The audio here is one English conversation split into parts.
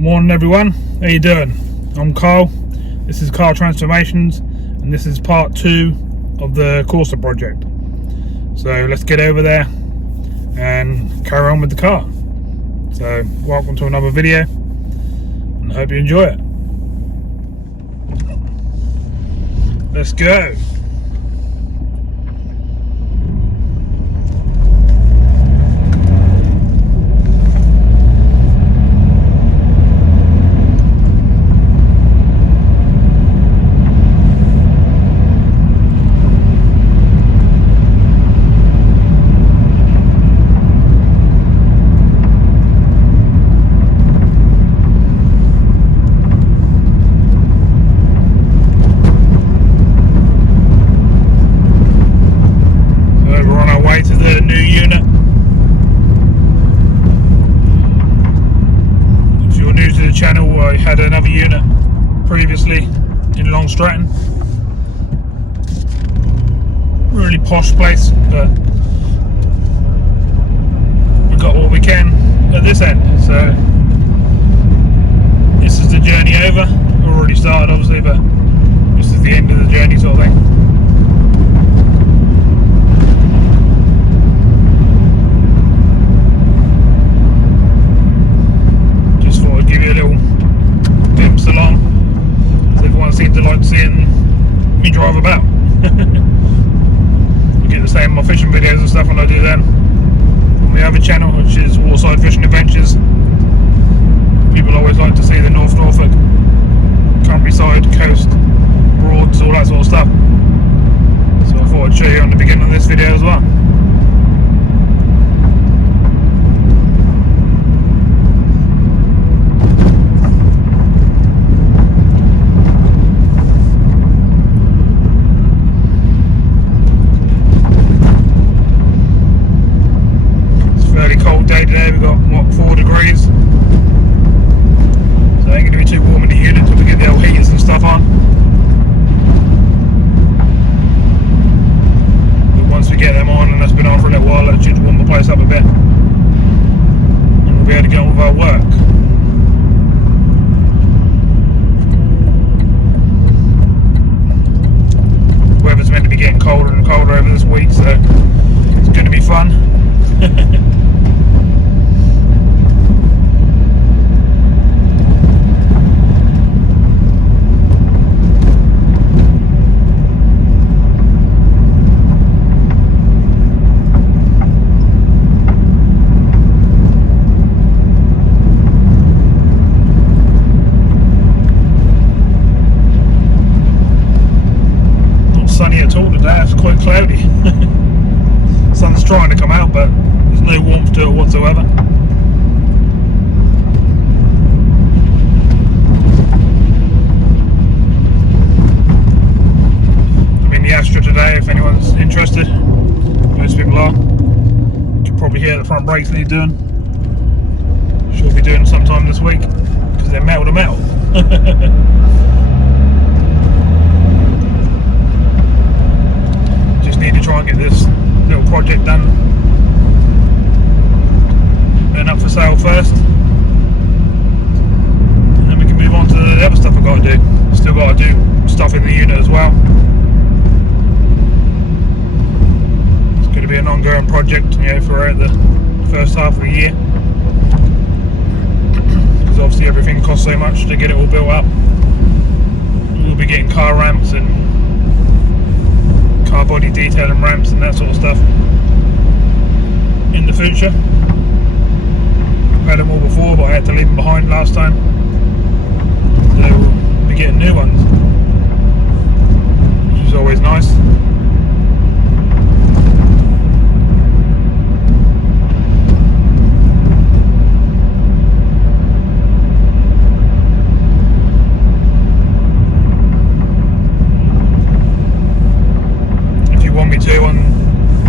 Morning everyone, how you doing? I'm Carl, this is Car Transformations and this is part 2 of the Corsa project. So let's get over there and carry on with the car. So welcome to another video and I hope you enjoy it. Let's go. Channel. I had another unit previously in Long Stratton, really posh place, but we got what we can at this end. So this is the journey over. We've already started obviously, but this is the end of the journey sort of thing. Seem to like seeing me drive about. You get the same in my fishing videos and stuff when I do them on the other channel, which is Waterside Fishing Adventures. People always like to see the North Norfolk countryside, coast, Broads, all that sort of stuff. So I thought I'd show you on the beginning of this video as well. Today we've got what, 4 degrees, so it ain't going to be too warm in the unit until we get the old heaters and stuff on. But once we get them on, and that's been on for a little while, that should warm the place up a bit and we'll be able to get on with our work. The weather's meant to be getting colder and colder over this week, so it's going to be fun. Sunny at all today, it's quite cloudy. Sun's trying to come out, but there's no warmth to it whatsoever. I'm in the Astra today, if anyone's interested. Most people are. You can probably hear the front brakes need doing. Should be doing sometime this week, because they're metal to metal. Need to try and get this little project done and up for sale first, and then we can move on to the other stuff I've got to do. Still got to do stuff in the unit as well. It's going to be an ongoing project, you know, throughout the first half of the year, because obviously everything costs so much to get it all built up. We'll be getting car ramps and car body detail and ramps and that sort of stuff in the future. I've had them all before, but I had to leave them behind last time, so we'll be getting new ones, which is always nice. Me to when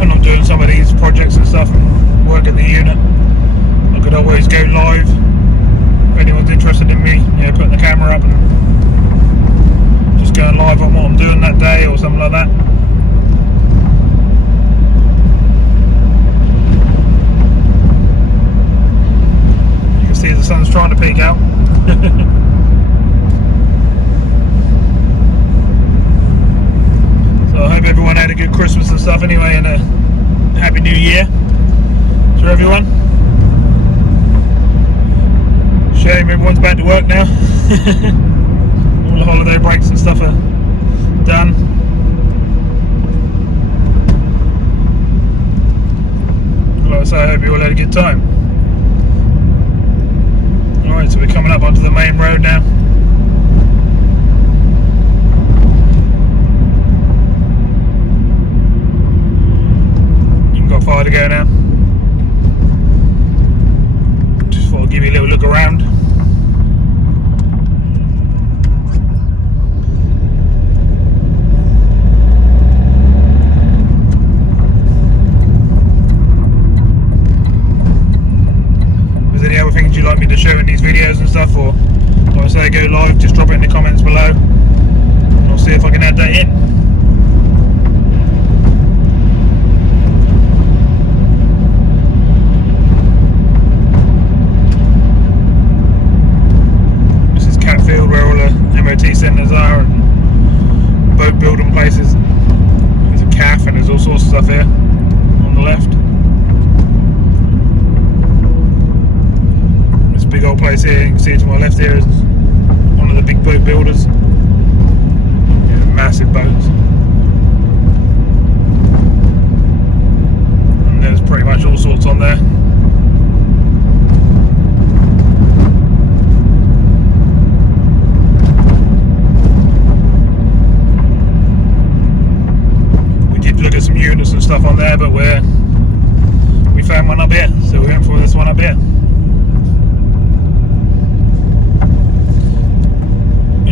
I'm doing some of these projects and stuff and working the unit, I could always go live if anyone's interested in me, you know, putting the camera up and just going live on what I'm doing that day or something like that. You can see the sun's trying to peek out. So I hope everyone had a good Christmas and stuff anyway, and a Happy New Year to everyone. Shame everyone's back to work now. All the holiday breaks and stuff are done. Like I say, I hope you all had a good time. Alright, so we're coming up onto the main road now. You've got far to go now. Just thought I'd give you a little look around. Any other things you'd like me to show in these videos and stuff, or like I say, go live, just drop it in the comments below and I'll see if I can add that in. This is Catfield, where all the MOT centres are and boat building places. There's a CAF and there's all sorts of stuff here on the left. Big old place here, you can see to my left here is one of the big boat builders. Yeah, massive boats. And there's pretty much all sorts on there. We did look at some units and stuff on there, but we found one up here, so we went for this one up here.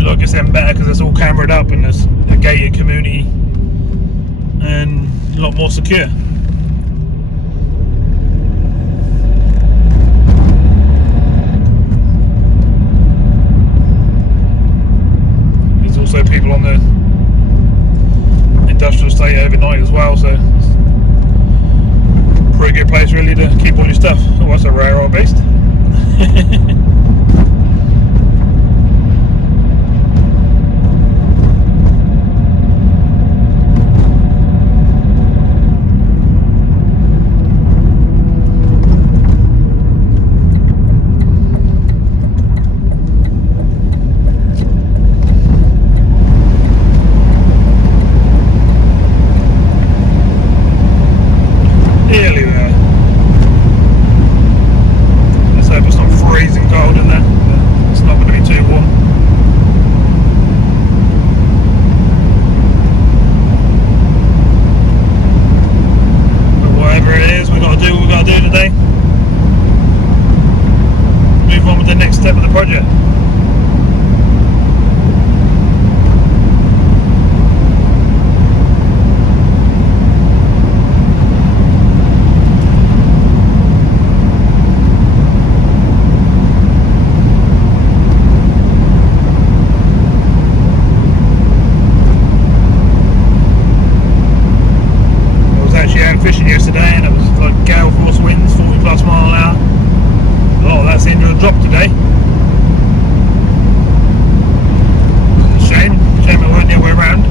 Like it's them better because it's all cameraed up and there's a gated community and a lot more secure. There's also people on the industrial estate overnight as well, so it's a pretty good place really to keep all your stuff. Oh, that's a rare old beast. Step of the project. I was actually out fishing yesterday and it was like gale force winds, 40 plus mile an hour. Oh, that seemed to have dropped today. Shame it weren't the other way around.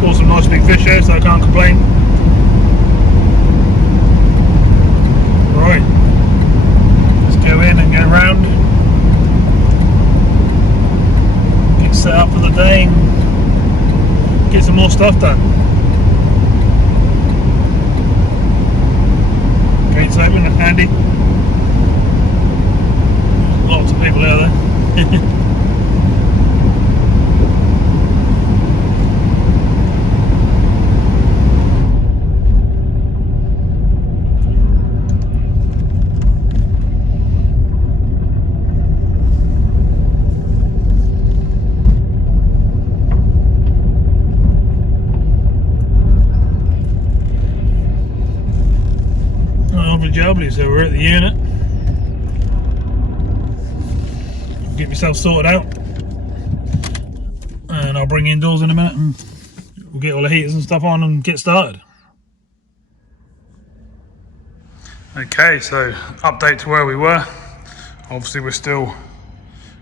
Caught some nice big fish here, so I can't complain. Right, let's go in and go round. Get set up for the day and get some more stuff done. Gates open and handy. Lots of people out there. Lovely jubbly, so we're at the unit. Get myself sorted out and I'll bring you indoors in a minute and we'll get all the heaters and stuff on and get started. Okay, so update to where we were. Obviously we're still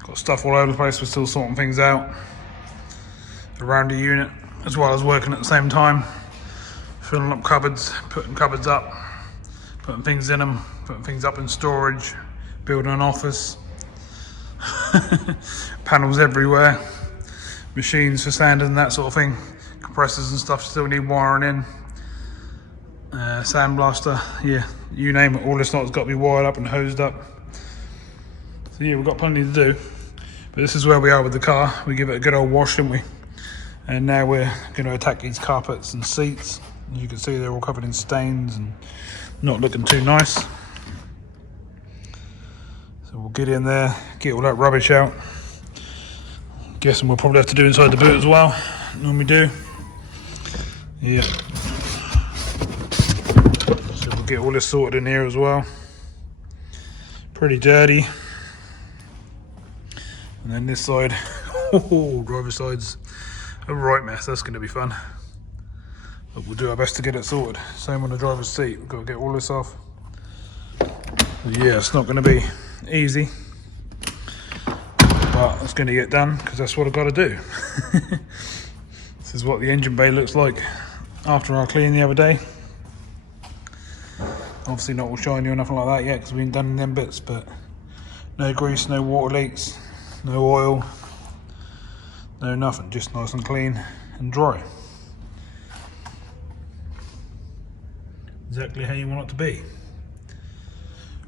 Got stuff all over the place. We're still sorting things out around the unit, as well as working at the same time, filling up cupboards, putting cupboards up, putting things in them, putting things up in storage, building an office. Panels everywhere, machines for sanding and that sort of thing, compressors and stuff still need wiring in, sandblaster, yeah, you name it, all this lot's got to be wired up and hosed up. So yeah, we've got plenty to do, but this is where we are with the car. We give it a good old wash, didn't we? And now we're going to attack these carpets and seats. As you can see, they're all covered in stains and not looking too nice. So we'll get in there, get all that rubbish out. Guessing we'll probably have to do inside the boot as well. Normally do. Yeah. So we'll get all this sorted in here as well. Pretty dirty. And then this side, oh, driver's side's a right mess. That's going to be fun. But we'll do our best to get it sorted. Same on the driver's seat. We've got to get all this off. Yeah, it's not going to be easy, but it's going to get done because that's what I've got to do. This is what the engine bay looks like after I cleaned the other day. Obviously not all shiny or nothing like that yet because we haven't done them bits, but no grease, no water leaks, no oil, no nothing, just nice and clean and dry. Exactly how you want it to be.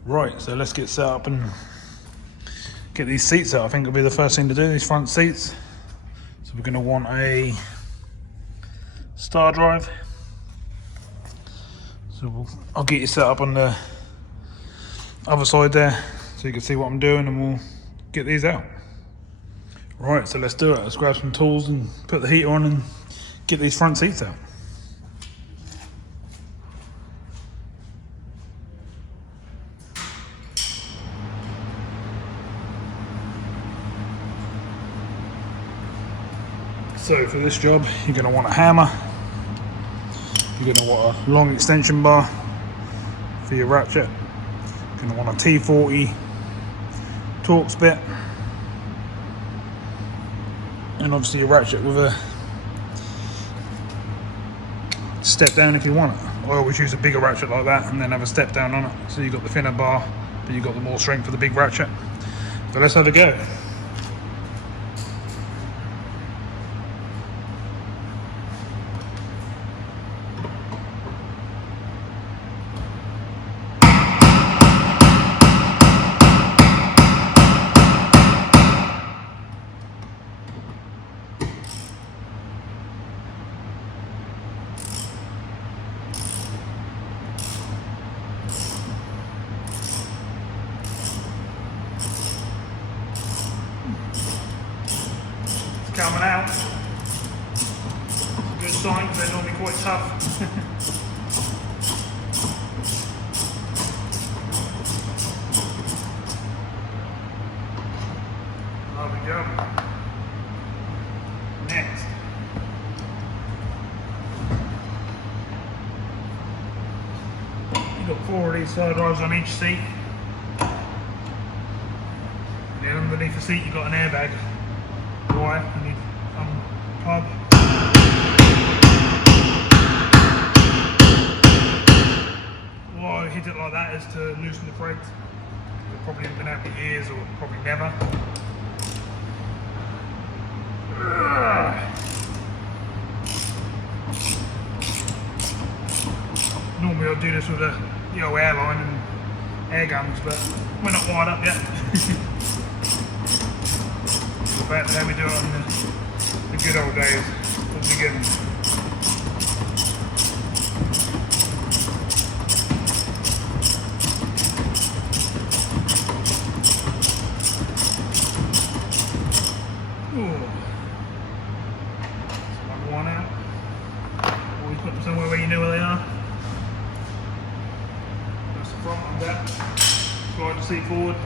Right, so let's get set up and get these seats out. I think it'll be the first thing to do, these front seats. So we're going to want a star drive. So I'll get you set up on the other side there so you can see what I'm doing, and we'll get these out. Right, so let's do it. Let's grab some tools and put the heater on and get these front seats out. So for this job, you're going to want a hammer, you're going to want a long extension bar for your ratchet, you're going to want a T40 Torx bit, and obviously your ratchet with a step down if you want it. I always use a bigger ratchet like that and then have a step down on it, so you've got the thinner bar but you've got the more strength for the big ratchet. So let's have a go. Coming out. Good sign, because they're normally quite tough. There we go. Next. You've got 4 of these side drives on each seat. And then underneath the seat you've got an airbag. Why? I need plug. Why I hit it like that is to loosen the threads. They've probably been out for years or probably never. Normally I'll do this with the old airline and air guns, but we're not wired up yet. Back to how we do it on the good old days at the beginning. One out. Always put them somewhere where you know where they are. That's the front of that. Slide the seat forward.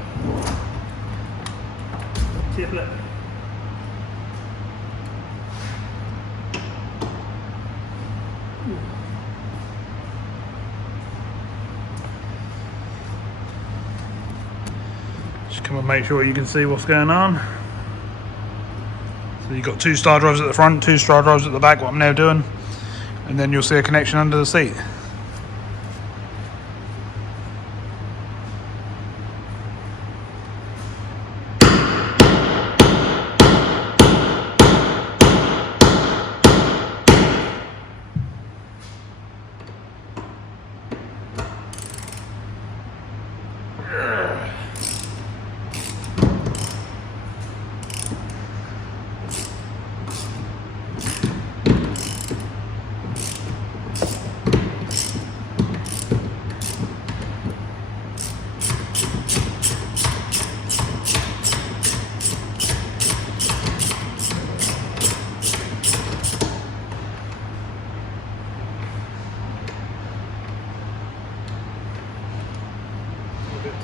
Tip it. Just come make sure you can see what's going on. So you've got 2 star drives at the front, 2 star drives at the back, what I'm now doing, and then you'll see a connection under the seat.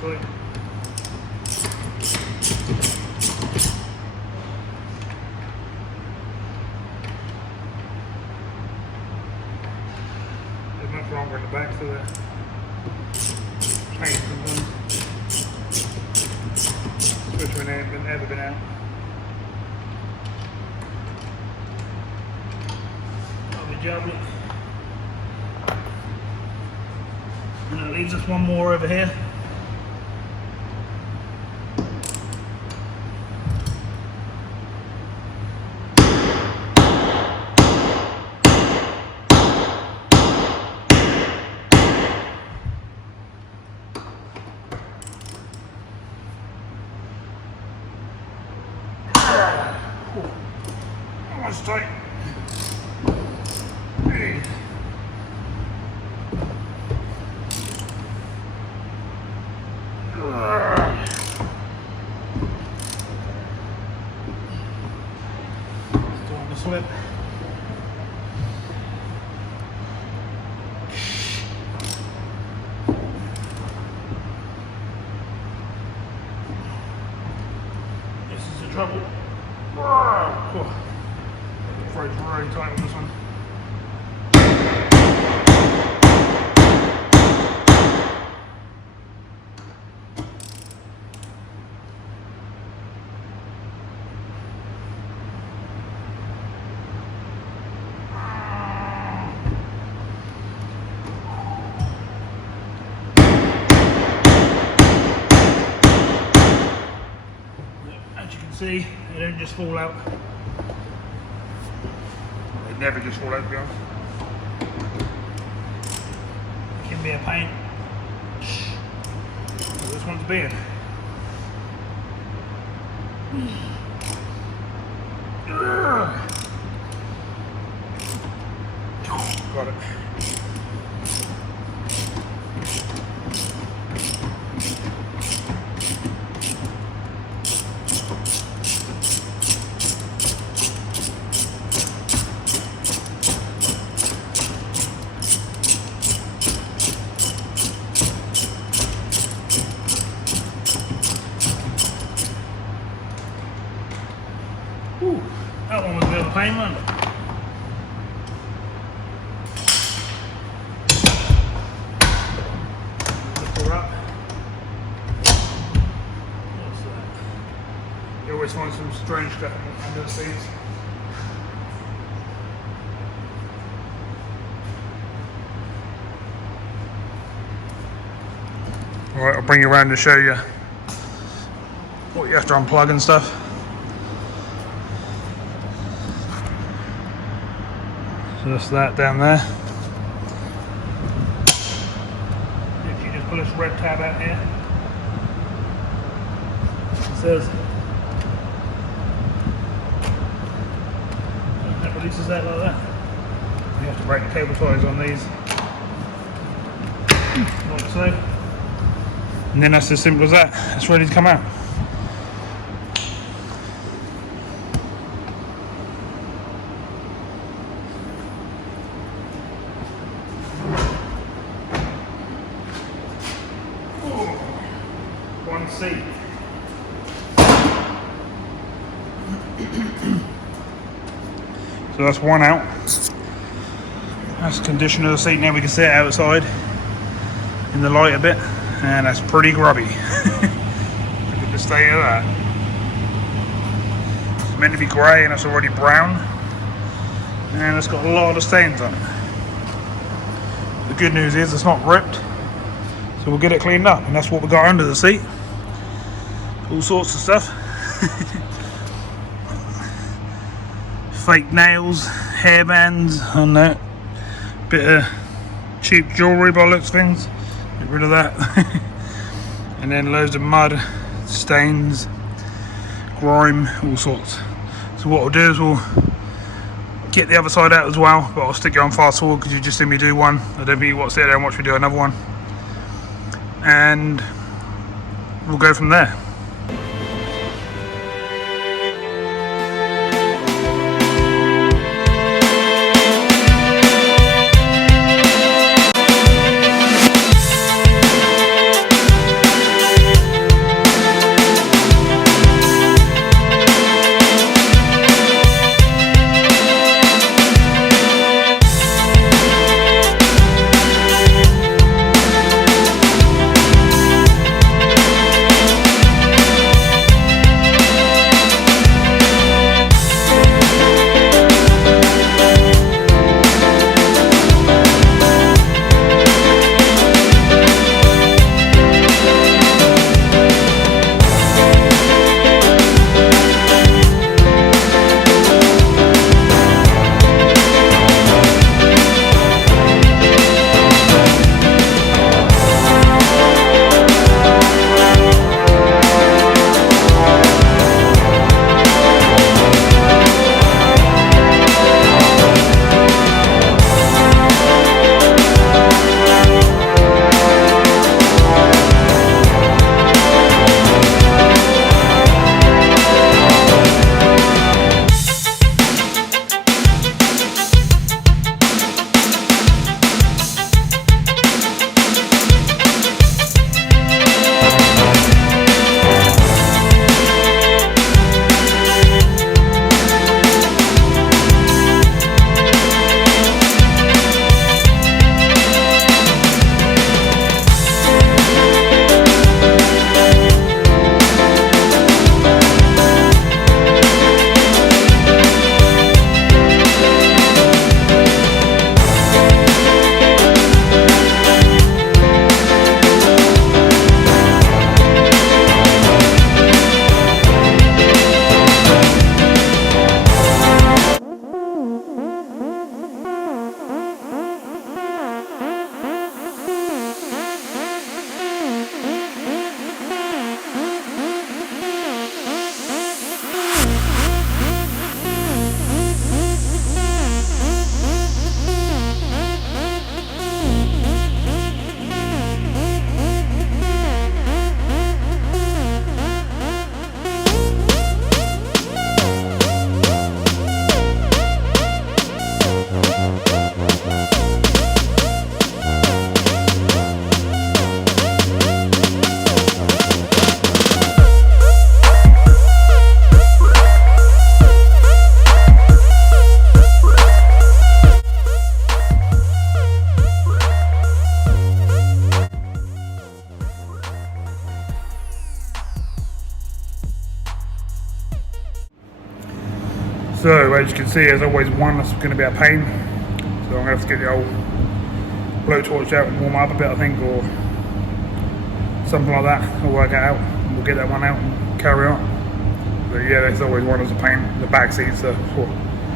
Tight. They're much longer in the back, so they're changed and done. Switch when they haven't ever been out. Lovely jubbly. And that leaves us one more over here. Almost tight. Hey. Still on the slip. This is the trouble. Cool. It's really tight on this one. As you can see, they don't just fall out. They never just fall out, to be honest. It can be a pain. Well, this one's being. Got it. Ooh, that one was a bit of a pain, wasn't it? Lift her up. What's that? You always find some strange stuff under the seats. Alright, I'll bring you around to show you what you have to unplug and stuff. So that's that down there. If you just pull this red tab out here, it says that releases out like that. You have to break the cable ties on these, like so. And then that's as simple as that. It's ready to come out. One seat. So that's one out. That's the condition of the seat. Now we can see it outside in the light a bit, and that's pretty grubby. Look at this state of that. It's meant to be grey and it's already brown, and it's got a lot of stains on it. The good news is it's not ripped, so we'll get it cleaned up, and that's what we got under the seat. All sorts of stuff. Fake nails, hairbands on that. Bit of cheap jewellery by the looks of things. Get rid of that. And then loads of mud, stains, grime, all sorts. So what we'll do is we'll get the other side out as well, but I'll stick it on fast forward because you just see me do one. I don't think you want to sit there and watch me do another one. And we'll go from there. So as you can see, there's always one that's going to be a pain. So I'm going to have to get the old blowtorch out and warm up a bit, I think, or something like that. I'll work it out. We'll get that one out and carry on. But yeah, there's always one that's a pain. The back seats are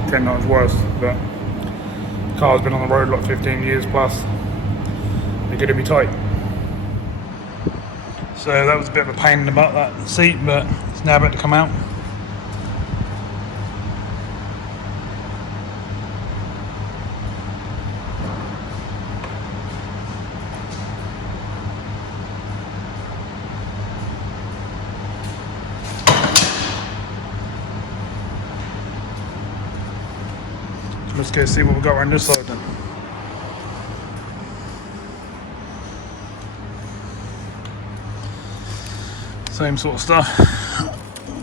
10 times worse. But the car's been on the road like 15 years plus. They're going to be tight. So that was a bit of a pain in the butt, that seat, but it's now about to come out. Let's go see what we've got around this side then. Same sort of stuff.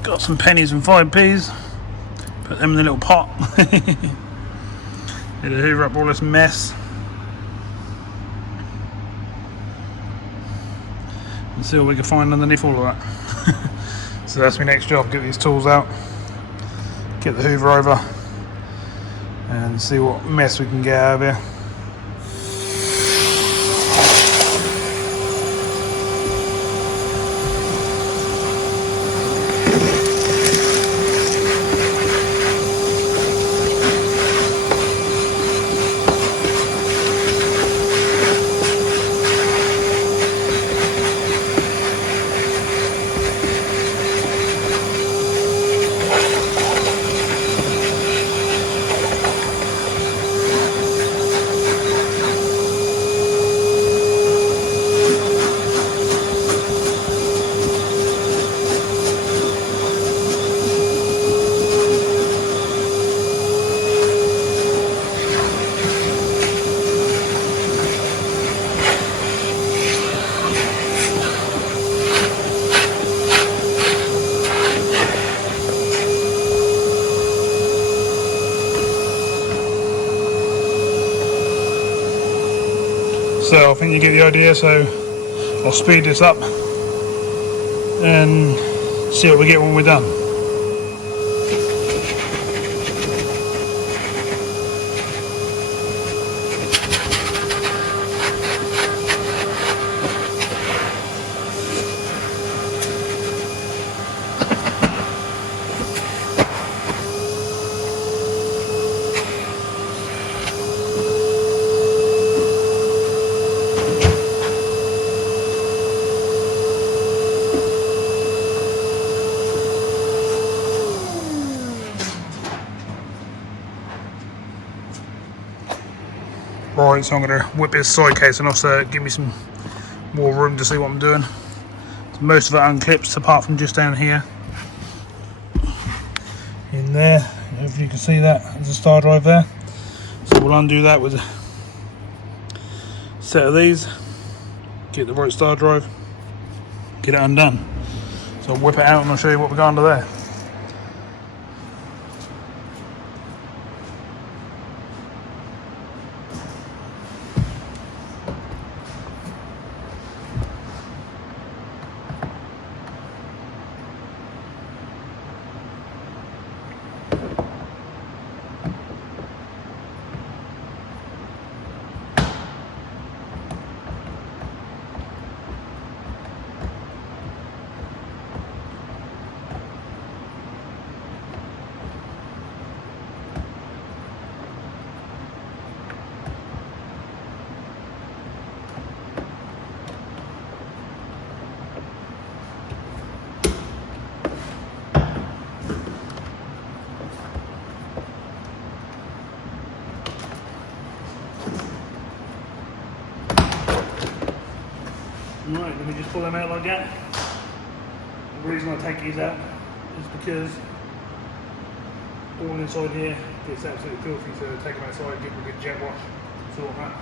Got some pennies and 5p's. Put them in the little pot. Need to hoover up all this mess. And see what we can find underneath all of that. So that's my next job, get these tools out, get the hoover over and see what mess we can get out of here. So I think you get the idea, so I'll speed this up and see what we get when we're done. Right, so I'm going to whip this side casing off so give me some more room to see what I'm doing. So most of it unclips apart from just down here. In there, hopefully you can see that, there's a star drive there. So we'll undo that with a set of these, get the right star drive, get it undone. So I'll whip it out and I'll show you what we got under there. Right, let me just pull them out like that. The reason I take these out is because all inside here gets absolutely filthy, so take them outside, give them a good jet wash, sort that.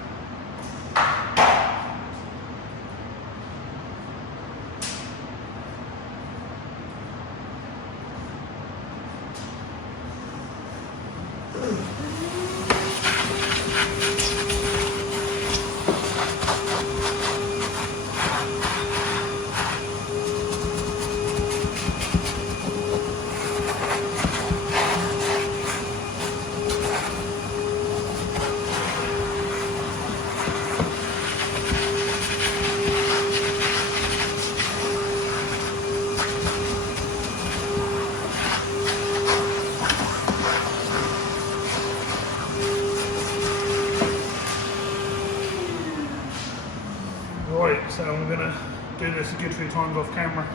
Right, so I'm going to do this a good few times off camera,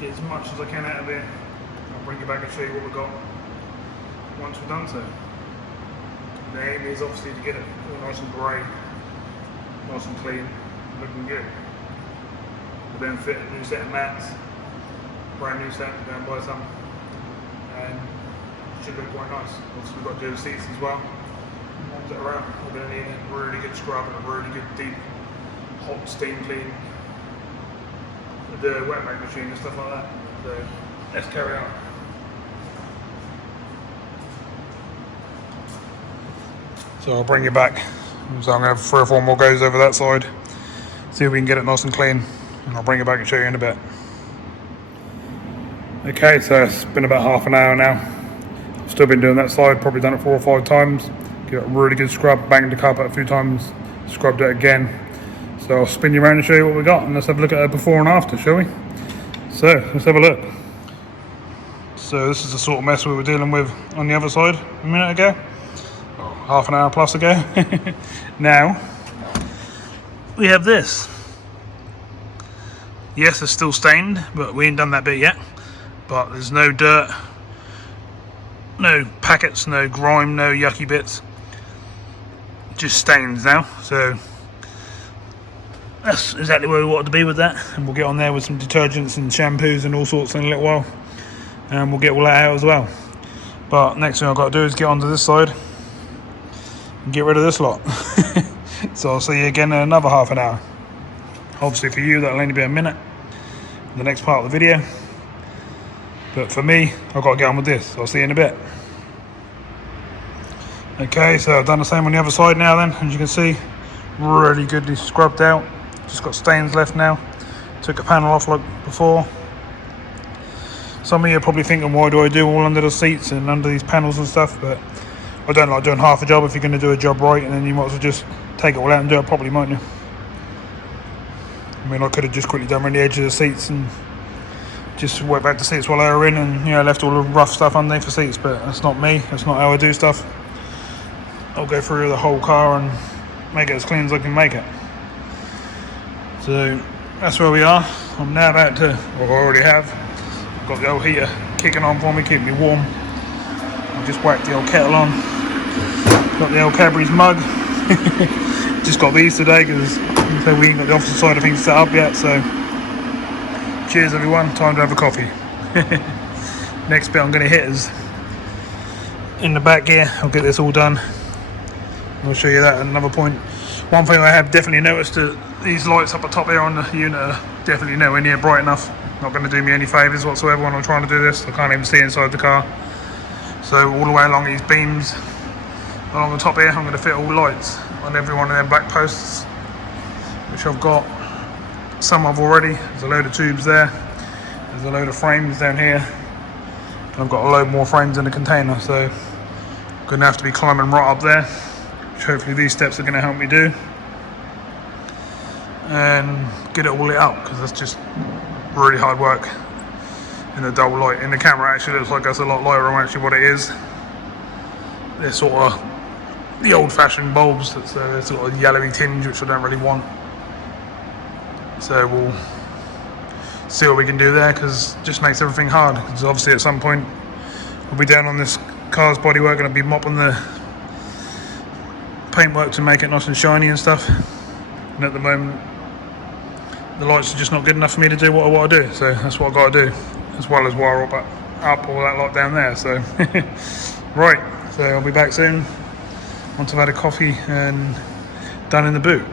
get as much as I can out of here. I'll bring you back and show you what we've got once we're done so. The aim is obviously to get it all nice and grey, nice and clean, looking good. We'll then fit a new set of mats, brand new set, go and buy some, and it should look quite nice. Also we've got to do the seats as well. Ones that are out, we're going to need a really good scrub and a really good deep hot steam clean with the wetback machine and stuff like that. So let's carry on. So I'll bring you back. So I'm going to have 3 or 4 more goes over that side, see if we can get it nice and clean, and I'll bring it back and show you in a bit. Okay, so it's been about half an hour now. Still been doing that side, probably done it 4 or 5 times. Give it a really good scrub, banged the carpet a few times, scrubbed it again. So I'll spin you around and show you what we got, and let's have a look at it before and after, shall we? So let's have a look. So this is the sort of mess we were dealing with on the other side a minute ago, oh, half an hour plus ago. Now we have this. Yes, it's still stained, but we ain't done that bit yet. But there's no dirt, no packets, no grime, no yucky bits, just stains now. So that's exactly where we wanted to be with that, and we'll get on there with some detergents and shampoos and all sorts in a little while, and we'll get all that out as well. But next thing I've got to do is get onto this side and get rid of this lot. So I'll see you again in another half an hour. Obviously for you that'll only be a minute, the next part of the video. But for me, I've got to get on with this. I'll see you in a bit. Okay, so I've done the same on the other side now then. As you can see, really goodly scrubbed out. Just got stains left now. Took a panel off like before. Some of you are probably thinking, why do I do all under the seats and under these panels and stuff? But I don't like doing half a job if you're going to do a job right, and then you might as well just take it all out and do it properly, mightn't you? I mean, I could have just quickly done around the edge of the seats and just wet back the seats while they were in, and left all the rough stuff underneath the seats, but that's not me. That's not how I do stuff. I'll go through the whole car and make it as clean as I can make it. So that's where we are. I'm now about to, or I already have, I've got the old heater kicking on for me, keeping me warm. I've just whacked the old kettle on. Got the old Cadbury's mug. Just got these today because we ain't got the office side of things set up yet, so cheers everyone, time to have a coffee. Next bit I'm going to hit is in the back here. I'll get this all done. I'll show you that at another point. One thing I have definitely noticed, that these lights up the top here on the unit are definitely nowhere near bright enough. Not going to do me any favours whatsoever when I'm trying to do this. I can't even see inside the car. So all the way along these beams, along the top here, I'm going to fit all lights on every one of them back posts, which I've got some of already. There's a load of tubes there. There's a load of frames down here. I've got a load more frames in the container, so I'm going to have to be climbing right up there, which hopefully these steps are going to help me do, and get it all lit up, because that's just really hard work in the dull light. In the camera actually looks like that's a lot lighter than actually what it is. They're sort of the old-fashioned bulbs, that's a sort of yellowy tinge, which I don't really want. So we'll see what we can do there, because it just makes everything hard. Because obviously at some point we'll be down on this car's bodywork, going to be mopping the paintwork to make it nice and shiny and stuff. And at the moment the lights are just not good enough for me to do what I want to do. So that's what I've got to do, as well as wire up all that lot down there. So right, so I'll be back soon once I've had a coffee and done in the boot.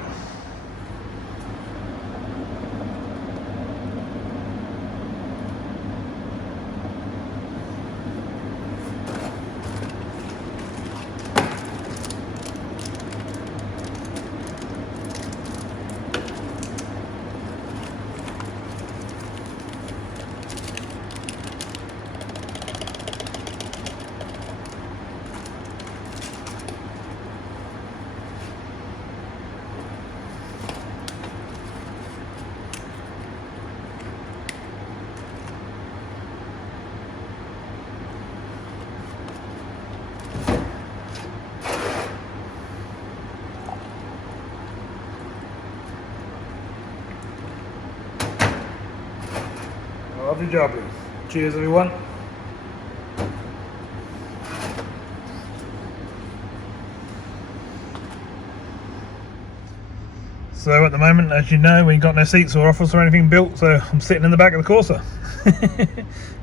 Lovely job. Cheers everyone. So at the moment, as you know, we ain't got no seats or office or anything built, so I'm sitting in the back of the Corsa.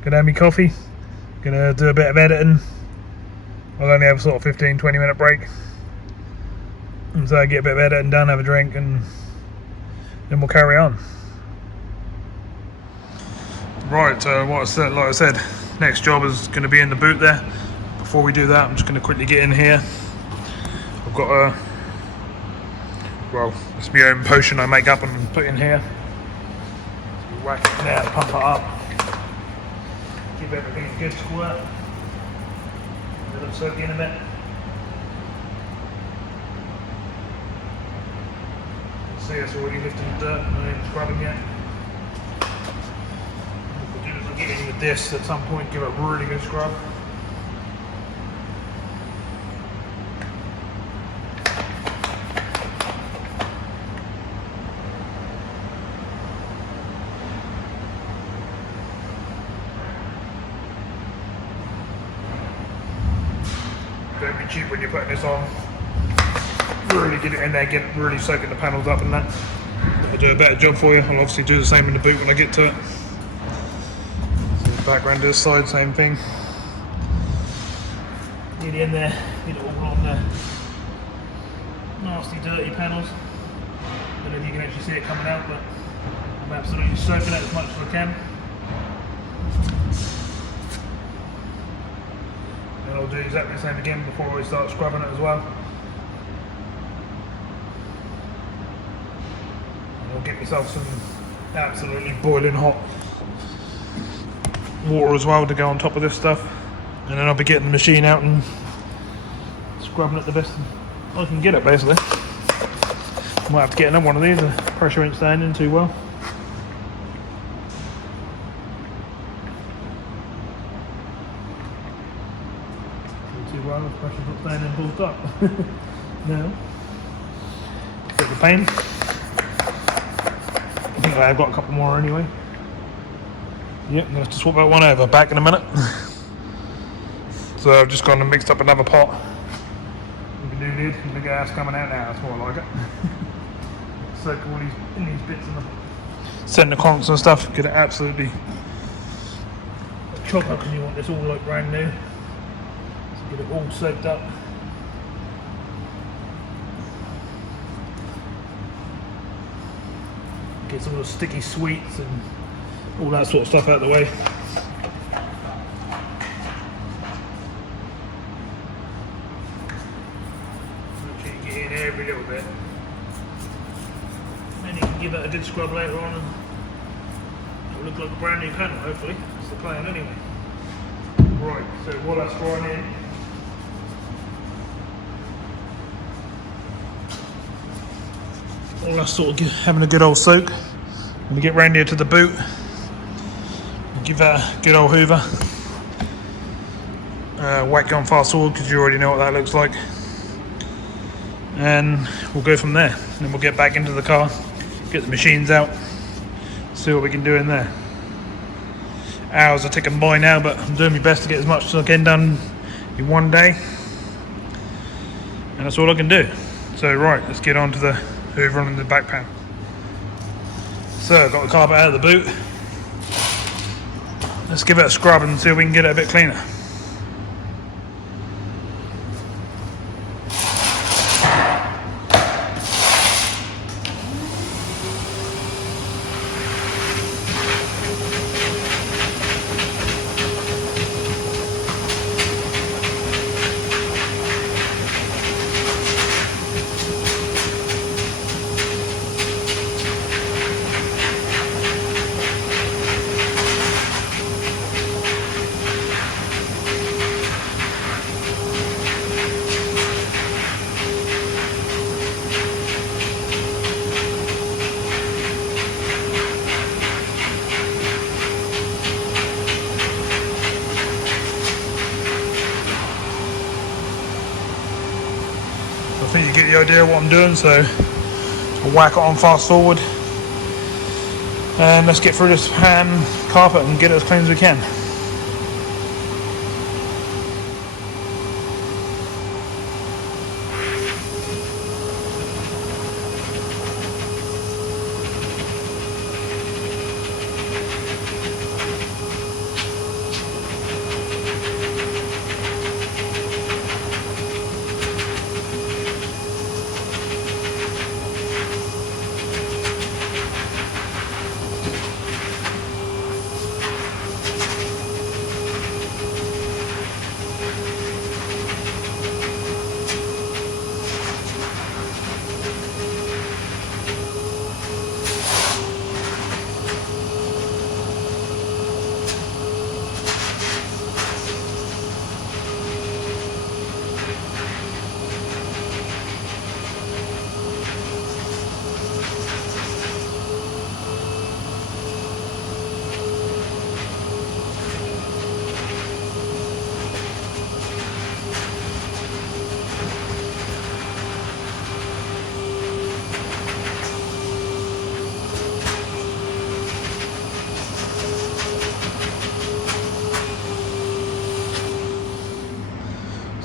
Gonna have me coffee, gonna do a bit of editing. I'll only have a sort of 15-20 minute break, and so I get a bit of editing done, have a drink, and then we'll carry on. Right, like I said, next job is going to be in the boot there. Before we do that, I'm just going to quickly get in here. I've got a, well, it's my own potion I make up and put in here. So we whack it there, pump it up. Give everything a good squirt. Let it soak in a bit. See, it's already lifting the dirt, not even scrubbing yet. What we'll do is I'll get in with this at some point, give it a really good scrub. Don't be cheap when you're putting this on. Really get it in there, get it really soaking the panels up and that. I'll do a better job for you. I'll obviously do the same in the boot when I get to it. So the background to this side, same thing. Get it in there, get it all on the nasty dirty panels. Don't know if you can actually see it coming out, but I'm absolutely soaking it as much as I can. And I'll do exactly the same again before we start scrubbing it as well. I'll get myself some absolutely boiling hot water as well to go on top of this stuff, and then I'll be getting the machine out and scrubbing it the best I can get it basically. Might have to get another one of these, the pressure ain't staying in too well. Too well, the pressure's not staying in full stop. No. Bit of a pain. I think I've got a couple more anyway. Yep, I'm going to have to swap that one over. Back in a minute. So I've just gone and mixed up another pot with a new lid, and the gas coming out now, that's more like it. Soak all these in these bits in the centre conks and stuff, get it absolutely chocolate because you want this all like brand new. So get it all soaked up. Get some of the sticky sweets and all that sort of stuff out of the way. Make sure you get in every little bit. Then you can give it a good scrub later on and it'll look like a brand new panel, hopefully. That's the plan anyway. Right, so while that's drying in, all that's sort of having a good old soak. When we get round here to the boot, give that a good old hoover. Whack on fast forward because you already know what that looks like. And we'll go from there. Then we'll get back into the car, get the machines out, see what we can do in there. Hours are ticking by now, but I'm doing my best to get as much as I can done in one day. And that's all I can do. So right, let's get on to the hoover on the back panel. So I've got the carpet out of the boot. Let's give it a scrub and see if we can get it a bit cleaner. I think you get the idea of what I'm doing, so I'll whack it on fast forward and let's get through this carpet and get it as clean as we can.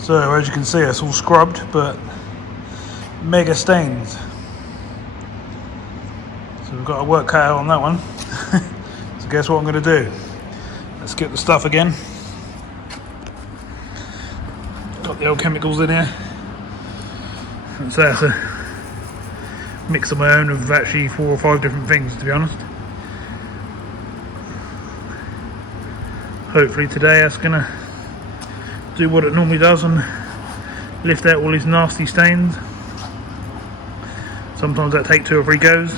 So as you can see, it's all scrubbed, but mega stains. So we've got a work cut out on that one. So guess what I'm going to do? Let's get the stuff again. Got the old chemicals in here. And so I have to mix of my own of actually 4 or 5 different things, to be honest. Hopefully today that's going to do what it normally does and lift out all these nasty stains. Sometimes that takes 2 or 3 goes,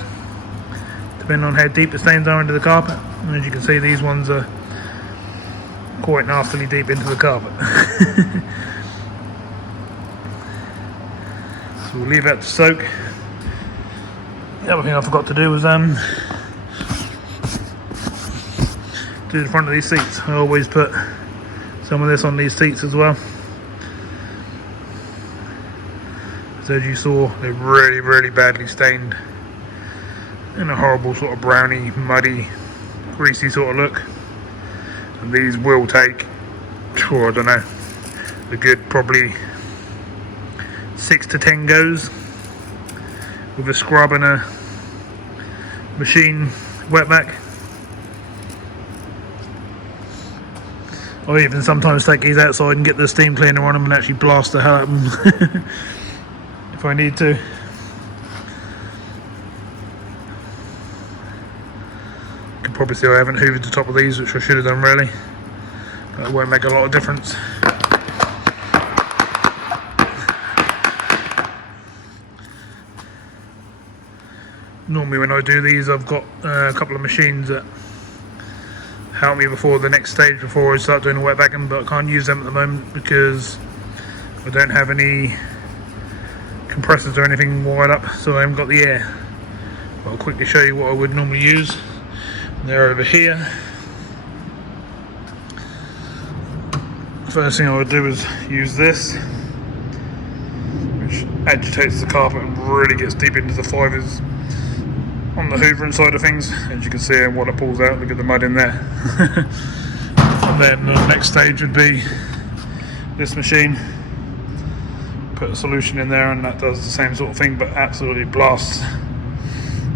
depending on how deep the stains are into the carpet. And as you can see, these ones are quite nastily deep into the carpet. So we'll leave that to soak. The other thing I forgot to do was do the front of these seats. I always put some of this on these seats as well. So as you saw, they're really, really badly stained in a horrible sort of browny, muddy, greasy sort of look. And these will take, I don't know, a good probably 6 to 10 goes with a scrub and a machine wetback. I even sometimes take these outside and get the steam cleaner on them and actually blast the hell out of them if I need to. You can probably see I haven't hoovered the top of these, which I should have done really. That won't make a lot of difference. Normally when I do these, I've got a couple of machines that help me before the next stage, before I start doing the wet backing, but I can't use them at the moment because I don't have any compressors or anything wired up, so I haven't got the air. But I'll quickly show you what I would normally use. They're over here. First thing I would do is use this, which agitates the carpet and really gets deep into the fibres on the hoovering side of things. As you can see, what it pulls out, look at the mud in there. And then the next stage would be this machine. Put a solution in there and that does the same sort of thing, but absolutely blasts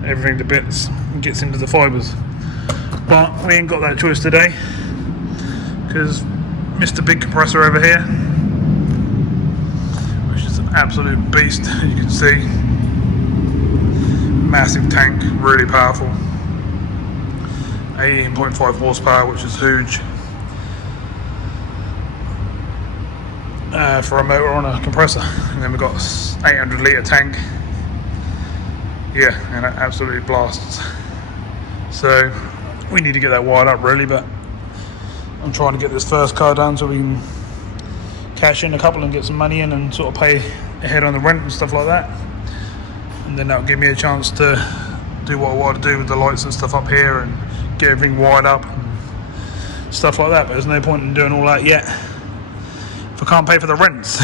everything to bits and gets into the fibres. But we ain't got that choice today because Mr. Big Compressor over here, which is an absolute beast, as you can see. Massive tank, really powerful, 18.5 horsepower, which is huge for a motor on a compressor. And then we've got 800 litre tank, yeah, and it absolutely blasts. So we need to get that wired up really, but I'm trying to get this first car done so we can cash in a couple and get some money in and sort of pay ahead on the rent and stuff like that. And then that'll give me a chance to do what I want to do with the lights and stuff up here and get everything wired up and stuff like that. But there's no point in doing all that yet if I can't pay for the rents.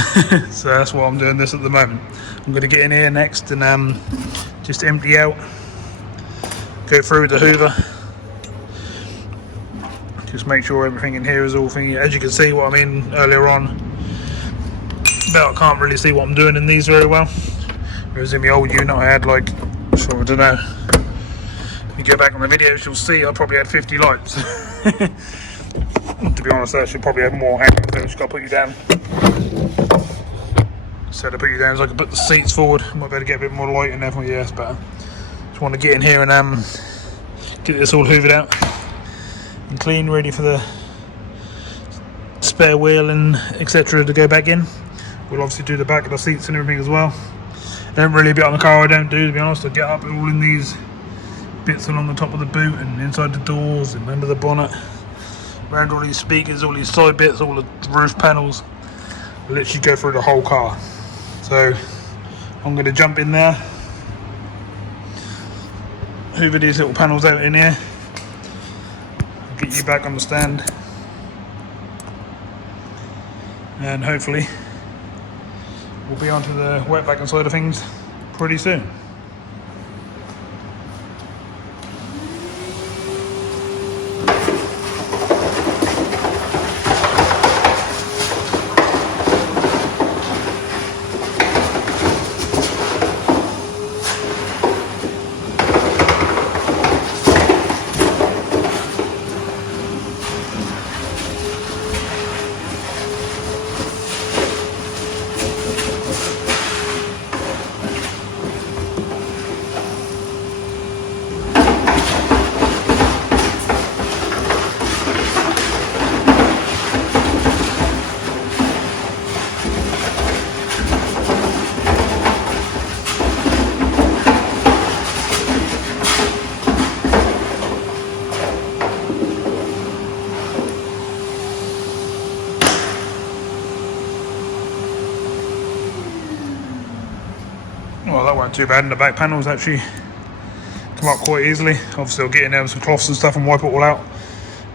So that's why I'm doing this at the moment. I'm going to get in here next and just empty out, go through with the hoover, just make sure everything in here is all thingy. As you can see what I mean earlier on about I can't really see what I'm doing in these very well. Whereas in my old unit I had like, so I don't know, if you go back on the videos you'll see I probably had 50 lights. To be honest, I should probably have more. Hang on, I just got to put you down. So to put you down so I can put the seats forward. I might be able to get a bit more light in there for you, yes, but just want to get in here and get this all hoovered out and clean, ready for the spare wheel and etc. to go back in. We'll obviously do the back of the seats and everything as well. Don't really a bit on the car, I don't do, to be honest. I get up all in these bits along the top of the boot and inside the doors and under the bonnet, around all these speakers, all these side bits, all the roof panels. I literally go through the whole car. So I'm going to jump in there, hoover these little panels out in here, get you back on the stand, and hopefully we'll be onto the wet backing side of things pretty soon. Well, that weren't too bad, and the back panels actually come up quite easily. Obviously I'll get in there with some cloths and stuff and wipe it all out.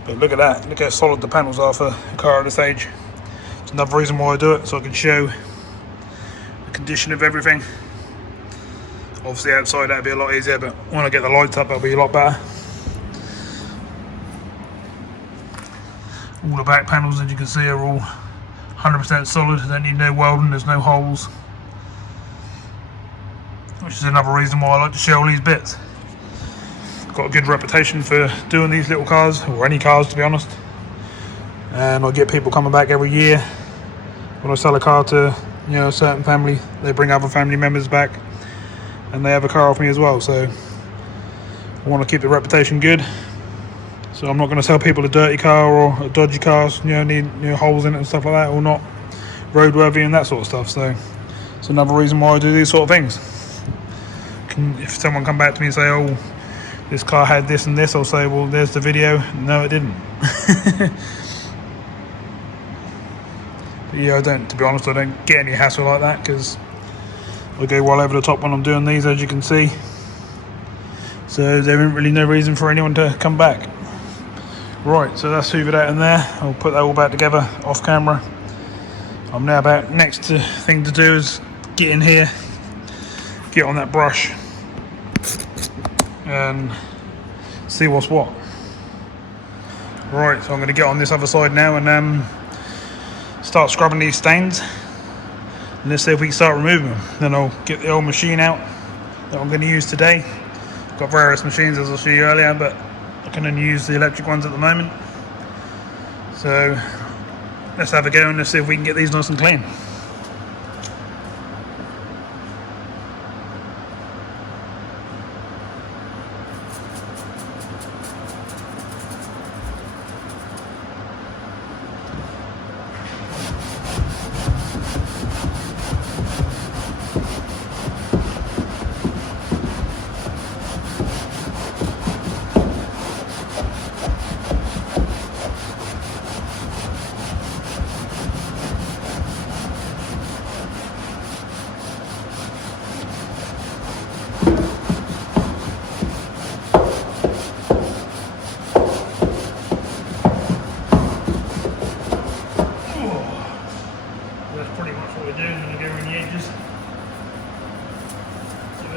But look at that, look how solid the panels are for a car at this age. It's another reason why I do it, so I can show the condition of everything. Obviously outside that'd be a lot easier, but when I get the lights up that'll be a lot better. All the back panels, as you can see, are all 100% solid. Don't need no welding, there's no holes. Which is another reason why I like to show all these bits. Got a good reputation for doing these little cars, or any cars to be honest. And I get people coming back every year. When I sell a car to, you know, a certain family, they bring other family members back and they have a car off me as well. So I want to keep the reputation good. So I'm not going to sell people a dirty car or a dodgy car, you know, need holes in it and stuff like that, or not roadworthy and that sort of stuff. So it's another reason why I do these sort of things. If someone come back to me and say, oh, this car had this and this, I'll say, well, there's the video. No, it didn't. But yeah, to be honest, I don't get any hassle like that, because I go well over the top when I'm doing these, as you can see. So there isn't really no reason for anyone to come back. Right, so that's hoovered out in there. I'll put that all back together off camera. I'm now about, next thing to do is get in here, get on that brush and see what's what. Right, so I'm going to get on this other side now and start scrubbing these stains, and let's see if we can start removing them. Then I'll get the old machine out that I'm going to use today. Got various machines, as I'll show you earlier, but I can only use the electric ones at the moment. So let's have a go and let's see if we can get these nice and clean.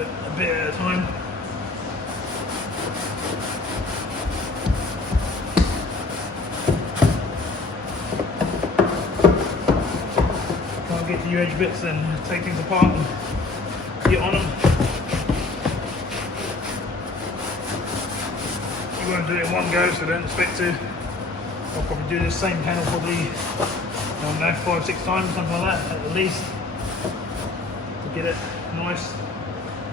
A bit at a time. Can't get to your edge bits, then take things apart and get on them. You won't do it in one go, so don't expect to. I'll probably do this same panel probably, I don't know, 5-6 times, something like that at least, to get it nice.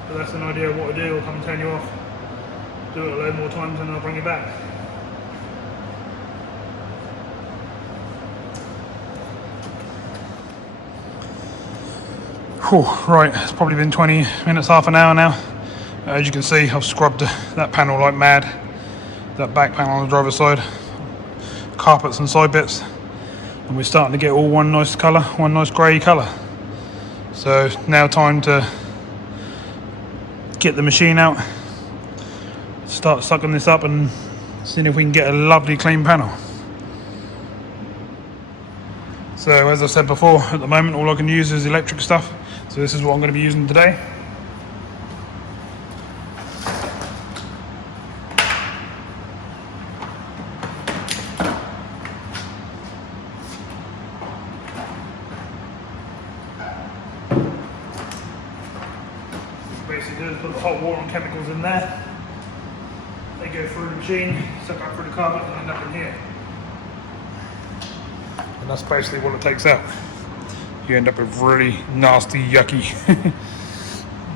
But that's an idea of what I do. I'll come and turn you off, do it a load more times, and I'll bring you back. Whew, right, it's probably been 20 minutes, half an hour now. As you can see, I've scrubbed that panel like mad. That back panel on the driver's side, carpets and side bits, and we're starting to get all one nice colour, one nice grey colour. So now time to get the machine out, start sucking this up and seeing if we can get a lovely clean panel. So as I said before, at the moment all I can use is electric stuff, so this is what I'm going to be using today. Basically do is put the hot water and chemicals in there. They go through the machine, suck up through the carpet and end up in here. And that's basically what it takes out. You end up with really nasty, yucky,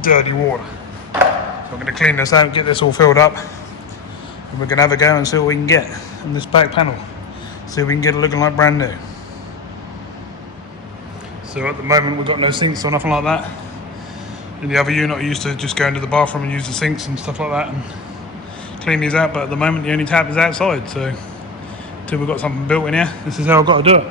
dirty water. So I'm going to clean this out, get this all filled up, and we're going to have a go and see what we can get on this back panel. See if we can get it looking like brand new. So at the moment we've got no sinks or nothing like that. In the other unit I used to just go into the bathroom and use the sinks and stuff like that and clean these out, but at the moment the only tap is outside, so until we've got something built in here, this is how I've got to do it.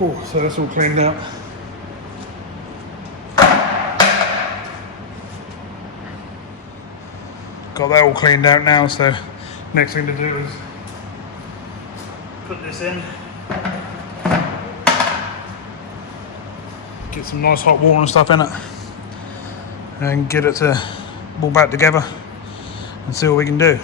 Oh, so that's all cleaned out. Got that all cleaned out now, so next thing to do is put this in, get some nice hot water and stuff in it, and get it to all back together and see what we can do.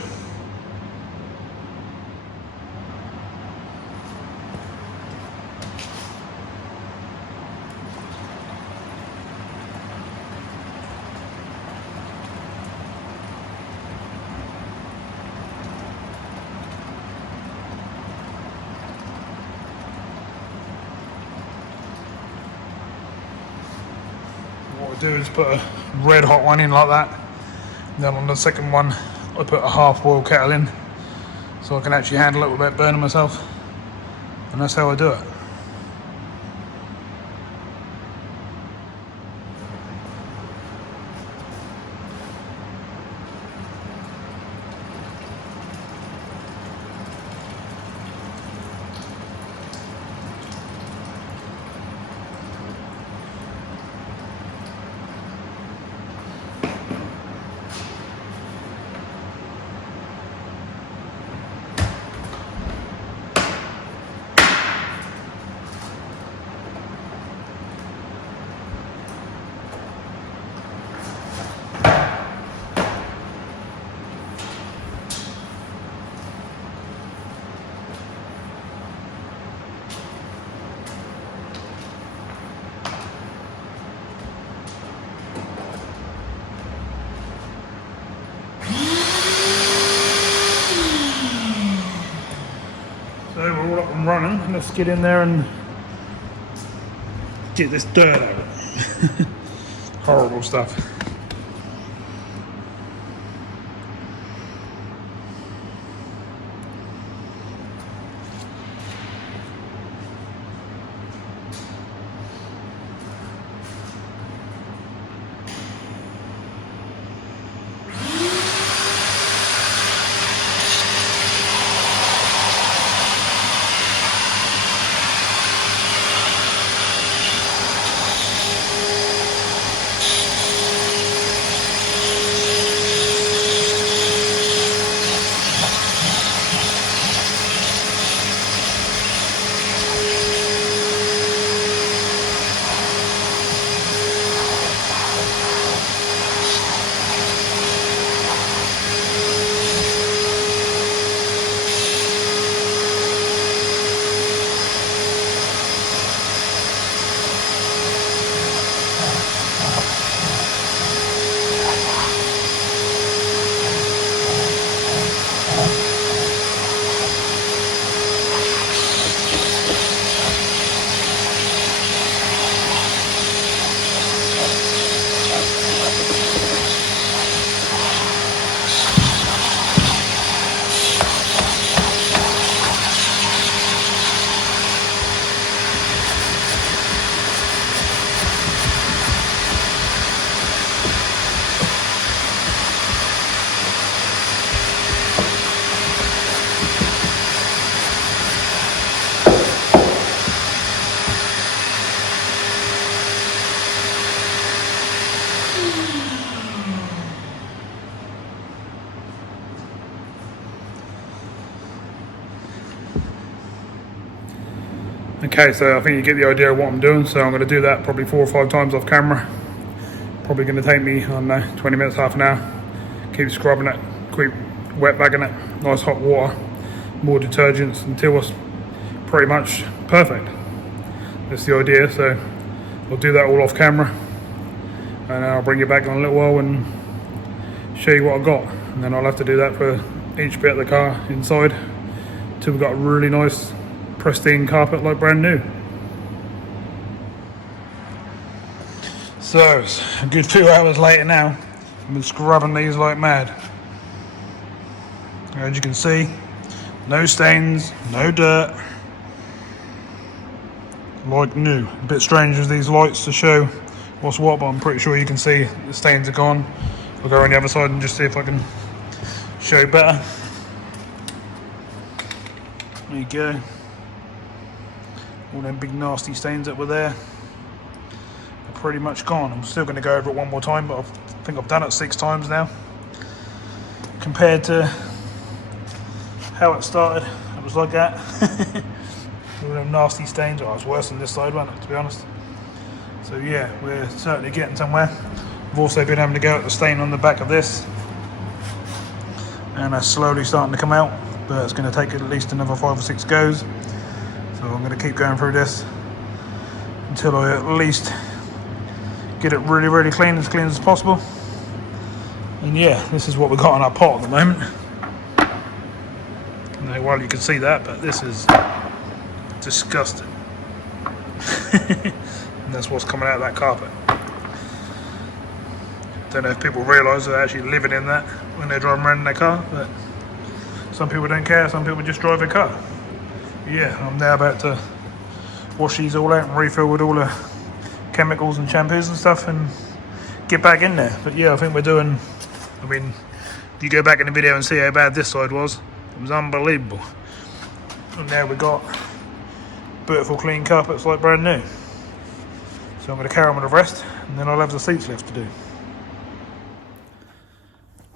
What I do is put a red hot one in like that, and then on the second one I put a half boiled kettle in so I can actually handle it without burning myself, and that's how I do it. So we're all up and running. Let's get in there and get this dirt out. Horrible stuff. Okay, so I think you get the idea of what I'm doing, so I'm going to do that probably 4 or 5 times off camera. Probably going to take me, I don't know, 20 minutes, half an hour. Keep scrubbing it, keep wet bagging it, nice hot water, more detergents until it's pretty much perfect. That's the idea, so I'll do that all off camera and I'll bring you back in a little while and show you what I've got. And then I'll have to do that for each bit of the car inside till we've got a really nice pristine carpet like brand new. So it's a good few hours later now. I've been scrubbing these like mad. As you can see, no stains, no dirt, like new. A bit strange with these lights to show what's what, but I'm pretty sure you can see the stains are gone. I'll go on the other side and just see if I can show better. There you go. All them big nasty stains that were there are pretty much gone. I'm still going to go over it one more time, but I think I've done it 6 times now. Compared to how it started, it was like that. All them nasty stains. Oh, it was worse than this side, wasn't it, to be honest? So yeah, we're certainly getting somewhere. I've also been having to go at the stain on the back of this, and that's slowly starting to come out, but it's going to take at least another 5 or 6 goes. So I'm going to keep going through this until I at least get it really, really clean as possible. And yeah, this is what we've got on our pot at the moment. Now, well, you can see that, but this is disgusting. And that's what's coming out of that carpet. Don't know if people realise they're actually living in that when they're driving around in their car, but some people don't care, some people just drive their car. Yeah, I'm now about to wash these all out and refill with all the chemicals and shampoos and stuff and get back in there. But yeah, I think we're doing, I mean, if you go back in the video and see how bad this side was, it was unbelievable. And now we've got beautiful clean carpets like brand new. So I'm going to carry on with the rest, and then I'll have the seats left to do.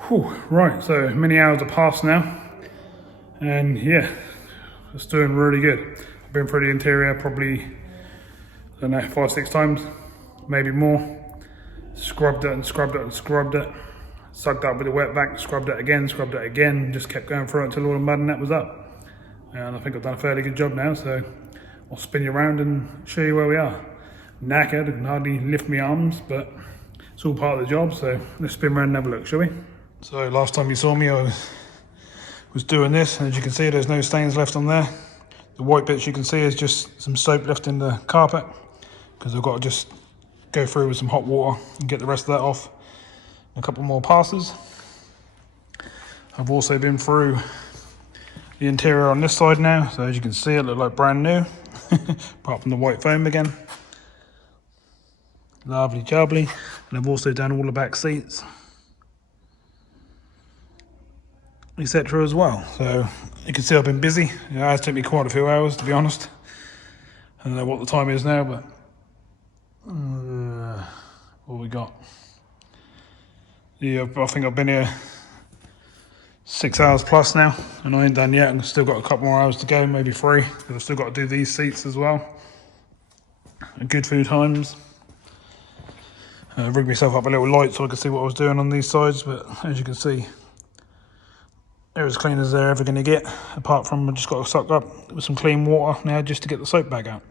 Whew, right, so many hours have passed now, and yeah, it's doing really good. I've been through the interior probably, I don't know, 5 or 6 times, maybe more. Scrubbed it and scrubbed it and scrubbed it. Sucked up with the wet vac, scrubbed it again, just kept going through it until all the mud and that was up. And I think I've done a fairly good job now, so I'll spin you around and show you where we are. Knackered, I can hardly lift my arms, but it's all part of the job, so let's spin around and have a look, shall we? So last time you saw me, I was doing this, and as you can see, there's no stains left on there. The white bits you can see is just some soap left in the carpet, because I've got to just go through with some hot water and get the rest of that off. A couple more passes. I've also been through the interior on this side now, so as you can see, it looks like brand new, apart from the white foam again. Lovely jubbly. And I've also done all the back seats, etc. as well. So you can see I've been busy. It has taken me quite a few hours, to be honest. I don't know what the time is now, but what we got? Yeah, I think I've been here 6 hours plus now, and I ain't done yet. I've still got a couple more hours to go, maybe 3, because I've still got to do these seats as well. A good few times. Rigged myself up a little light so I could see what I was doing on these sides, but as you can see, they're as clean as they're ever going to get, apart from I just got to suck up with some clean water now just to get the soap back out.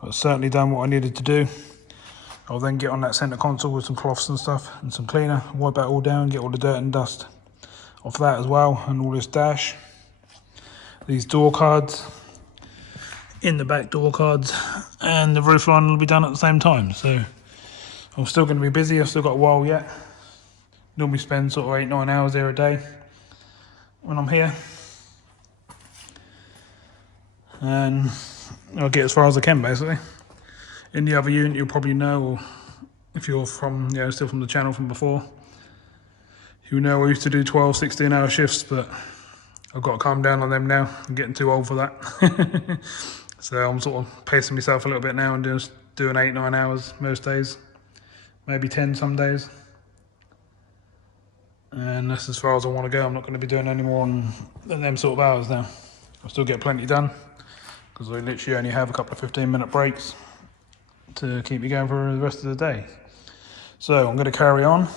But I've certainly done what I needed to do. I'll then get on that centre console with some cloths and stuff and some cleaner, wipe that all down, get all the dirt and dust off that as well, and all this dash. These door cards, in the back door cards, and the roof line will be done at the same time. So I'm still going to be busy, I've still got a while yet. Normally spend sort of 8-9 hours there a day when I'm here. And I'll get as far as I can basically. In the other unit you'll probably know, or if you're from, still from the channel from before, you know I used to do 12, 16 hour shifts, but I've got to calm down on them now. I'm getting too old for that. So I'm sort of pacing myself a little bit now and just doing 8-9 hours most days. Maybe 10 some days. And that's as far as I want to go. I'm not going to be doing any more than them sort of hours now. I'll still get plenty done, because I literally only have a couple of 15-minute breaks to keep me going for the rest of the day. So I'm going to carry on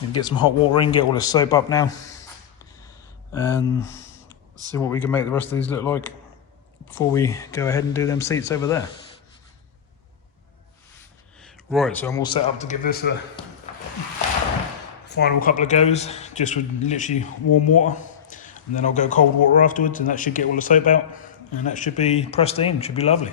and get some hot water in, get all this soap up now, and see what we can make the rest of these look like before we go ahead and do them seats over there. Right, so I'm all set up to give this a final couple of goes, just with literally warm water, and then I'll go cold water afterwards, and that should get all the soap out, and that should be pristine, should be lovely.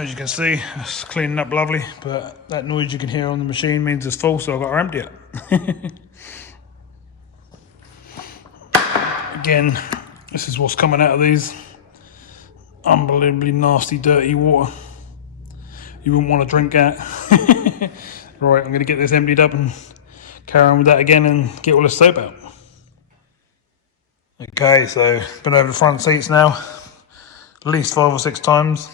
As you can see, it's cleaning up lovely, but that noise you can hear on the machine means it's full, so I've got to empty it. Again, this is what's coming out of these. Unbelievably nasty, dirty water. You wouldn't want to drink that. Right, I'm going to get this emptied up and carry on with that again and get all the soap out. Okay, so been over the front seats now at least 5 or 6 times.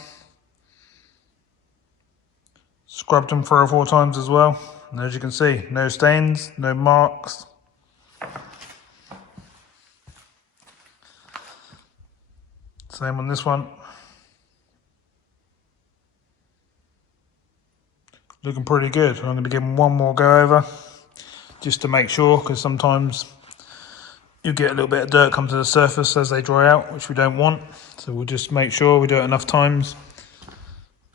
Scrubbed them 3 or 4 times as well. And as you can see, no stains, no marks. Same on this one. Looking pretty good. I'm going to give them one more go over just to make sure, because sometimes you get a little bit of dirt come to the surface as they dry out, which we don't want. So we'll just make sure we do it enough times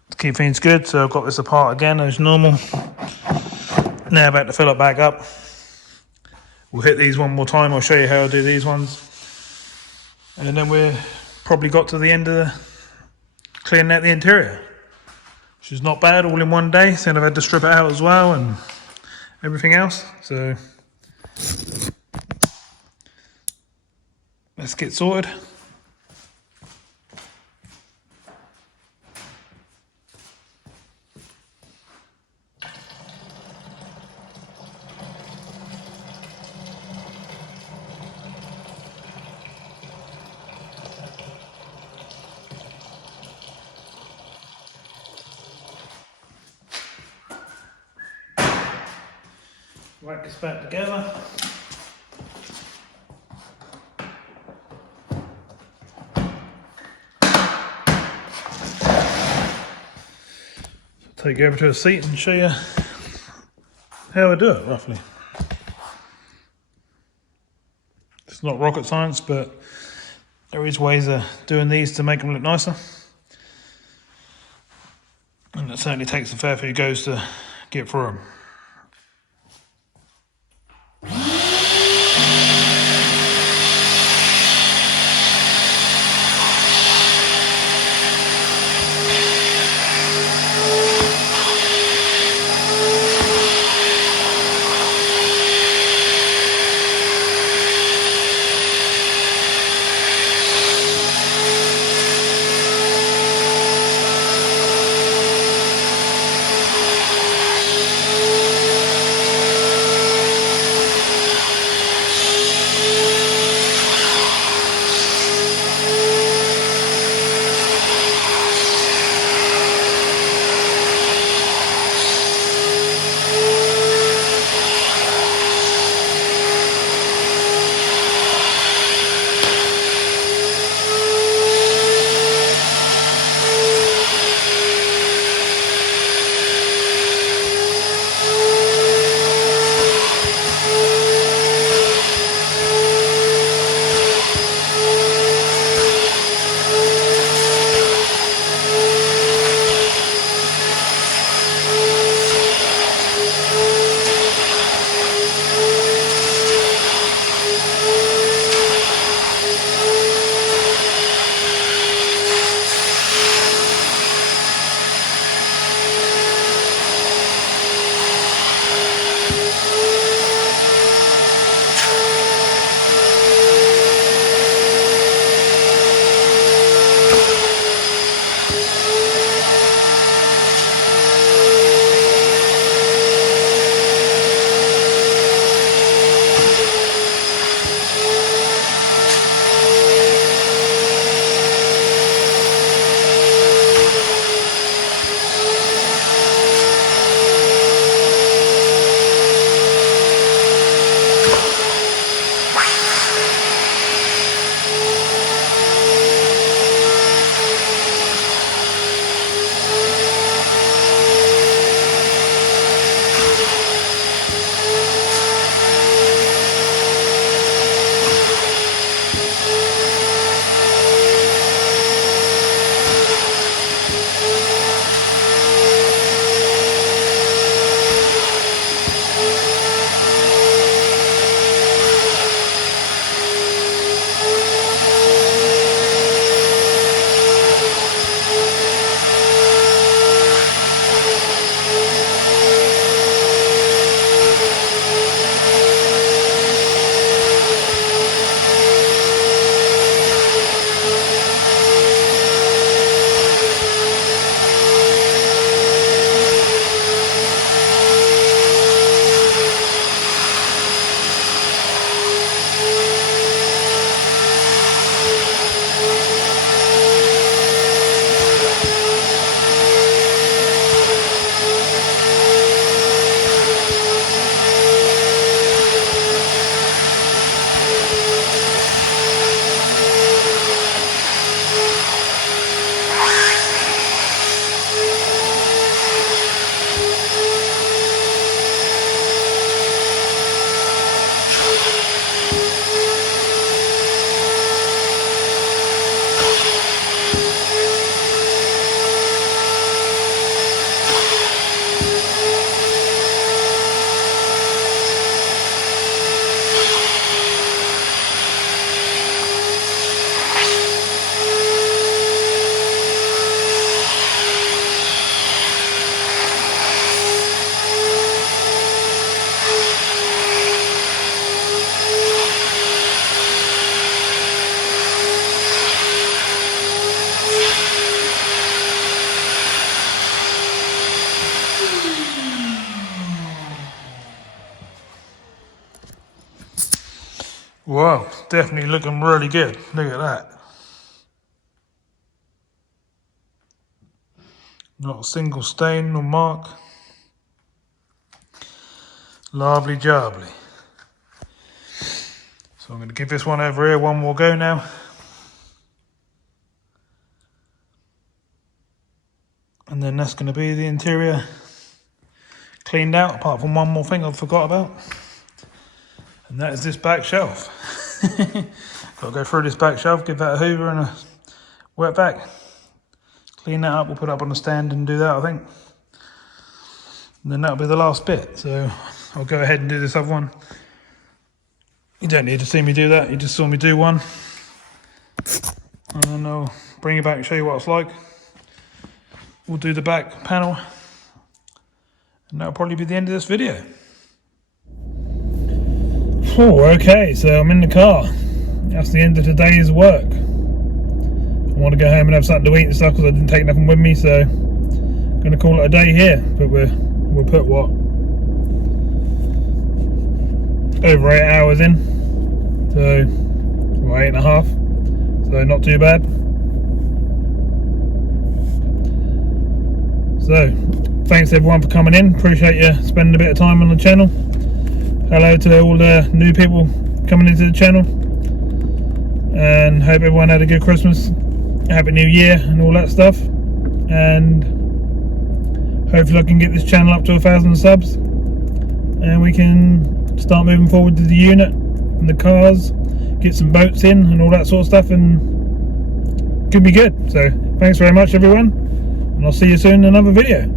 to keep things good. So I've got this apart again as normal. Now about to fill it back up. We'll hit these one more time. I'll show you how I do these ones. And then we're probably got to the end of the cleaning out the interior, which is not bad, all in one day. So I've had to strip it out as well and everything else. So let's get sorted. Whack this back together. Take you over to a seat and show you how I do it roughly. It's not rocket science, but there is ways of doing these to make them look nicer. And it certainly takes a fair few goes to get through them. Wow, it's definitely looking really good. Look at that. Not a single stain or mark. Lovely jubbly. So I'm going to give this one over here one more go now. And then that's going to be the interior cleaned out, apart from one more thing I forgot about. And that is this back shelf. Got to go through this back shelf, give that a hoover and a wet vac. Clean that up, we'll put it up on the stand and do that, I think. And then that'll be the last bit. So I'll go ahead and do this other one. You don't need to see me do that, you just saw me do one. And then I'll bring it back and show you what it's like. We'll do the back panel. And that'll probably be the end of this video. Oh, okay, so I'm in the car. That's the end of today's work. I want to go home and have something to eat and stuff because I didn't take nothing with me, so I'm going to call it a day here. But we'll put what? Over 8 hours in. So, well, 8.5. So not too bad. So, thanks everyone for coming in. Appreciate you spending a bit of time on the channel. Hello to all the new people coming into the channel. And hope everyone had a good Christmas. Happy New Year and all that stuff. And hopefully I can get this channel up to 1,000 subs. And we can start moving forward to the unit and the cars. Get some boats in and all that sort of stuff. And could be good. So thanks very much everyone. And I'll see you soon in another video.